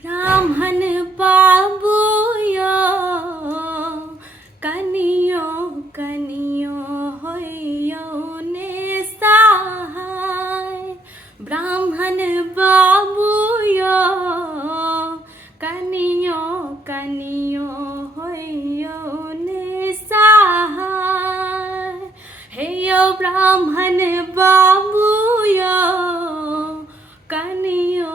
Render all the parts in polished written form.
ब्राह्मण बाबू यो कनियो कनियो होइयो ने सहाय। ब्राह्मण बाबू यो कनियो कनियो होइयो ने सहाय। हे यो ब्राह्मण बाबू यो कनियो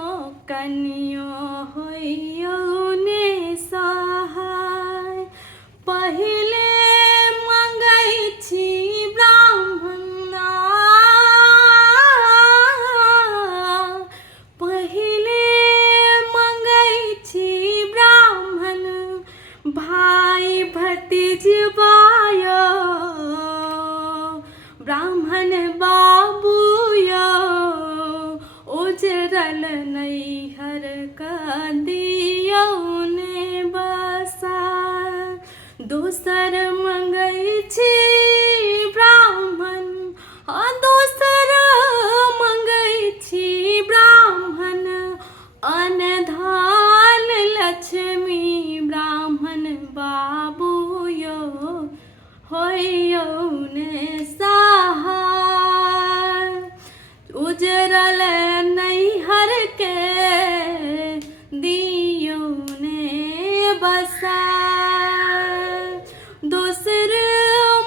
कनियो होइयो ने सहाय। पहिले मंगै छी ब्राह्मणा, पहिले मंगै छी ब्राह्मण भाई भतीजबा यो। ब्राह्मण बाबू यो उजरल नैहर का दियो ने बसा। दोसर मंगै छी ब्राह्मण, दोसर मंगै छी ब्राह्मण अनधान लक्ष्मी। ब्राह्मण बाबू यो होइयो ने सहाय। उजरल नैहर के दियो ने बसा। दोसर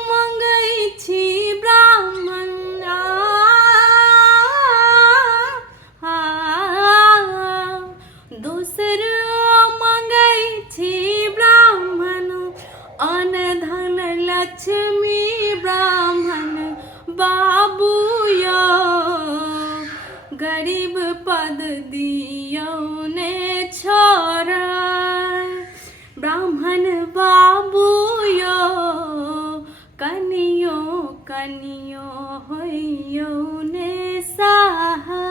मंगै छी ब्राह्मण, दोसर मंगै छी ब्राह्मण अनधन लक्ष्मी। ब्राह्मण बाबू यो गरीब पद दियो ने छोड़ा। ब्राह्मण बाबू यो कनियो कनियो होइयो ने सहाय।